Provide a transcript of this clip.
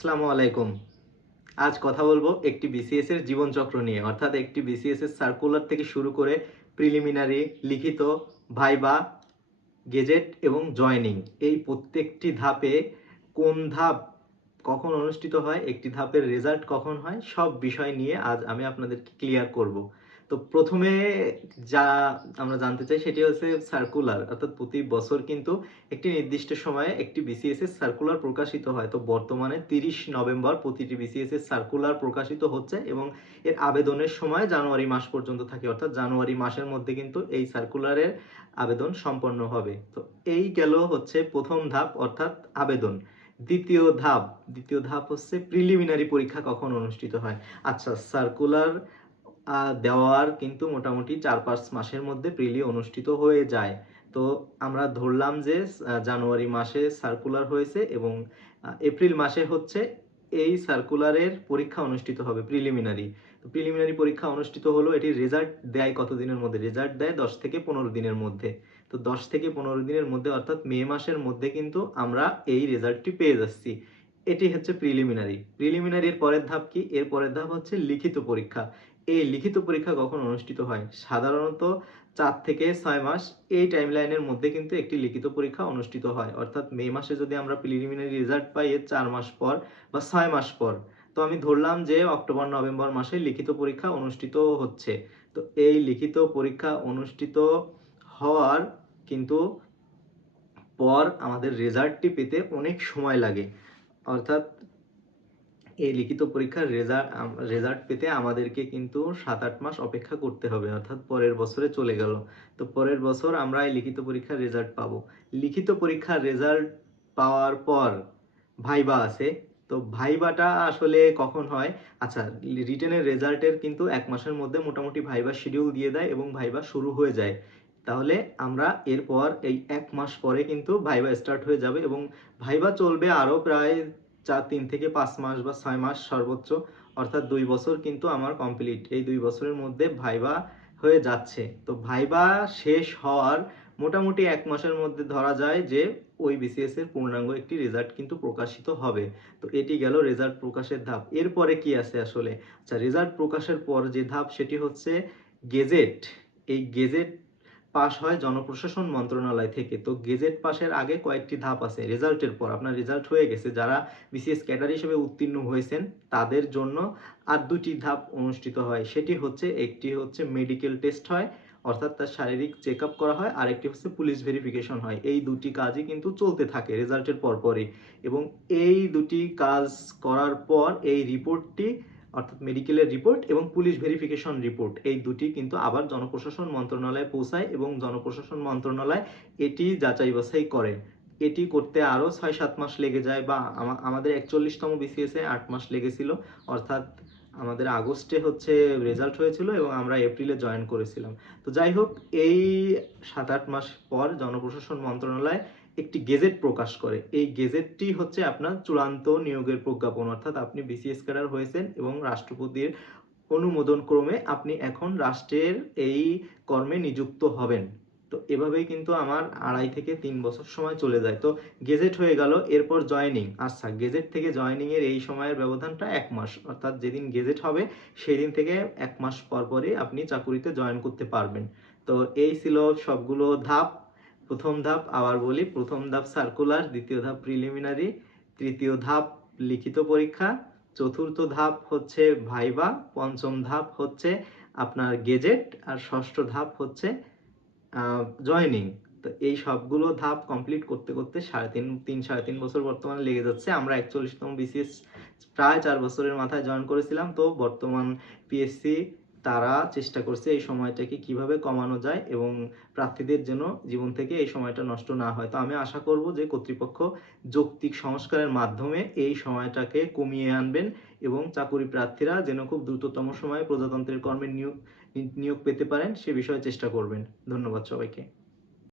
আসসালামু আলাইকুম। আজ কথা বলব একটি বিসিএস এর জীবনচক্র নিয়ে, অর্থাৎ একটি বিসিএস এর সার্কুলার থেকে শুরু করে প্রিলিমিনারি লিখিত, ভাইবা গেজেট এবং জয়েনিং এই প্রত্যেকটি ধাপে কোন ধাপ কখন অনুষ্ঠিত হয়, একটি ধাপের রেজাল্ট কখন হয়, সব বিষয় নিয়ে আজ আমি আপনাদেরকে ক্লিয়ার করব। তো প্রথমে যা আমরা জানতে চাই সেটি হচ্ছে সার্কুলার অর্থাৎ প্রতি বছর কিন্তু একটি নির্দিষ্ট সময়ে একটি বিসিএস এর সার্কুলার প্রকাশিত হয়। তো বর্তমানে তিরিশ নভেম্বর প্রতিটি বিসিএস এর সার্কুলার প্রকাশিত হচ্ছে এবং এর আবেদনের সময় জানুয়ারি মাস পর্যন্ত থাকে। অর্থাৎ জানুয়ারি মাসের মধ্যে কিন্তু এই সার্কুলারের আবেদন সম্পন্ন হবে। তো এই গেল হচ্ছে প্রথম ধাপ অর্থাৎ আবেদন। দ্বিতীয় ধাপ দ্বিতীয় ধাপ হচ্ছে প্রিলিমিনারি পরীক্ষা কখন অনুষ্ঠিত হয়? আচ্ছা সার্কুলার দেওয়ার কিন্তু মোটামুটি চার পাঁচ মাসের মধ্যে প্রিলি অনুষ্ঠিত হয়ে যায়। তো আমরা ধরলাম যে জানুয়ারি মাসে সার্কুলার হয়েছে এবং এপ্রিল মাসে হচ্ছে এই সার্কুলারের পরীক্ষা অনুষ্ঠিত হবে প্রিলিমিনারি প্রিলিমিনারি পরীক্ষা অনুষ্ঠিত হলো এটির রেজাল্ট দেয় কতদিনের মধ্যে? রেজাল্ট দেয় দশ থেকে পনেরো দিনের মধ্যে। তো দশ থেকে পনেরো দিনের মধ্যে, অর্থাৎ মে মাসের মধ্যে কিন্তু আমরা এই রেজাল্টটি পেয়ে যাচ্ছি। এটি হচ্ছে প্রিলিমিনারি প্রিলিমিনারির পরের ধাপ কি? এর পরের ধাপ হচ্ছে লিখিত পরীক্ষা। এই লিখিত পরীক্ষা কখন অনুষ্ঠিত হয়? সাধারণত চার থেকে ছয় মাস এই টাইম লাইনের মধ্যে কিন্তু একটি লিখিত পরীক্ষা অনুষ্ঠিত হয়। অর্থাৎ মে মাসে যদি আমরা প্রিলিমিনারি রেজাল্ট পাই, এর চার মাস পর বা ছয় মাস পর। তো আমি ধরলাম যে অক্টোবর, নভেম্বর মাসে লিখিত পরীক্ষা অনুষ্ঠিত হচ্ছে। তো এই লিখিত পরীক্ষা অনুষ্ঠিত হওয়ার কিন্তু পর আমাদের রেজাল্টটি পেতে অনেক সময় লাগে। অর্থাৎ এই লিখিত পরীক্ষার রেজাল্ট রেজাল্ট পেতে আমাদেরকে কিন্তু সাত আট মাস অপেক্ষা করতে হবে, অর্থাৎ পরের বছরে চলে গেল। তো পরের বছর আমরা এই লিখিত পরীক্ষার রেজাল্ট পাবো। লিখিত পরীক্ষার রেজাল্ট পাওয়ার পর ভাইবা আছে। তো ভাইবাটা আসলে কখন হয়? আচ্ছা রিটেনের রেজাল্টের কিন্তু এক মাসের মধ্যে মোটামুটি ভাইবা শিডিউল দিয়ে দেয় এবং ভাইবা শুরু হয়ে যায়। তাহলে আমরা এরপর এই এক মাস পরে কিন্তু ভাইবা স্টার্ট হয়ে যাবে এবং ভাইবা চলবে আরও প্রায় চার, তিন থেকে পাঁচ মাস বা ছয় মাস সর্বোচ্চ। অর্থাৎ দুই বছর কিন্তু আমার কমপ্লিট এই দুই বছরের মধ্যে ভাইবা হয়ে যাচ্ছে। তো ভাইবা শেষ হওয়ার মোটামুটি এক মাসের মধ্যে ধরা যায় যে ওই বিসিএস এর পূর্ণাঙ্গ একটি রেজাল্ট কিন্তু প্রকাশিত হবে। তো এটি গেল রেজাল্ট প্রকাশের ধাপ। এরপরে কি আছে আসলে? আচ্ছা রেজাল্ট প্রকাশের পর যে ধাপ সেটি হচ্ছে গেজেট এই গেজেট পাস হয় জনপ্রশাসন মন্ত্রণালয় থেকে। তো গেজেট পাসের আগে কয়েকটি ধাপ আছে। রেজাল্টের পর আপনার রেজাল্ট হয়ে গেছে। যারা বিসিএস ক্যাডার হিসেবে উত্তীর্ণ হয়েছেন, তাদের জন্য আর দুটি ধাপ অনুষ্ঠিত হয়। সেটি হচ্ছে, একটি হচ্ছে মেডিকেল টেস্ট হয়, অর্থাৎ তার শারীরিক চেক আপ করা হয় আর একটি হচ্ছে পুলিশ ভেরিফিকেশন হয়। এই দুটি কাজই কিন্তু চলতে থাকে রেজাল্টের পরপরই। এবং এই দুটি কাজ করার পর এই রিপোর্টটি অর্থাৎ মেডিকেলের রিপোর্ট এবং পুলিশ ভেরিফিকেশন রিপোর্ট এই দুটি কিন্তু আবার জনপ্রশাসন মন্ত্রণালয়ে পৌঁছায় এবং জনপ্রশাসন মন্ত্রণালয় এটি যাচাই বাছাই করে। এটি করতে আরও ছয় সাত মাস লেগে যায় বা আমাদের একচল্লিশতম বিসিএস আট মাস লেগেছিল। অর্থাৎ আমাদের আগস্টে হচ্ছে রেজাল্ট হয়েছিল এবং আমরা এপ্রিলে জয়েন করেছিলাম। তো যাই হোক, এই সাত আট মাস পর জনপ্রশাসন মন্ত্রণালয় একটি গেজেট প্রকাশ করে। এই গেজেটটি হচ্ছে আপনার চূড়ান্ত নিয়োগের প্রজ্ঞাপন। অর্থাৎ আপনি বিসিএস ক্যাডার হয়েছেন এবং রাষ্ট্রপতির অনুমোদন ক্রমে আপনি এখন রাষ্ট্রের এই কর্মে নিযুক্ত হবেন। তো এভাবেই কিন্তু আমার আড়াই থেকে তিন বছর সময় চলে যায়। তো গেজেট হয়ে গেল, এরপর জয়েনিং। আচ্ছা গেজেট থেকে জয়েনিং এর এই সময়ের ব্যবধানটা এক মাস। অর্থাৎ যেদিন গেজেট হবে সেই দিন থেকে এক মাস পর পরই আপনি চাকুরিতে জয়েন করতে পারবেন। তো এই ছিল সবগুলো ধাপ। প্রথম ধাপ, আবার বলি, প্রথম ধাপ সার্কুলার দ্বিতীয় ধাপ প্রিলিমিনারি তৃতীয় ধাপ লিখিত পরীক্ষা, চতুর্থ ধাপ হচ্ছে ভাইবা পঞ্চম ধাপ হচ্ছে আপনার গেজেট আর ষষ্ঠ ধাপ হচ্ছে জয়েনিং তো এই সবগুলো ধাপ কমপ্লিট করতে করতে সাড়ে তিন তিন, সাড়ে তিন বছর বর্তমানে লেগে যাচ্ছে। আমরা একচল্লিশতম বিসিএস প্রায় চার বছরের মাথায় জয়েন করেছিলাম। তো বর্তমান পিএসসি তারা চেষ্টা করছে এই সময়টাকে কীভাবে কমানো যায় এবং প্রার্থীদের যেন জীবন থেকে এই সময়টা নষ্ট না হয়। তো আমি আশা করব যে কর্তৃপক্ষ যৌক্তিক সংস্কারের মাধ্যমে এই সময়টাকে কমিয়ে আনবেন এবং চাকুরি প্রার্থীরা যেন খুব দ্রুততম সময়ে প্রজাতন্ত্রের কর্মে নিয়োগ নিয়োগ পেতে পারেন সে বিষয়ে চেষ্টা করবেন। ধন্যবাদ সবাইকে।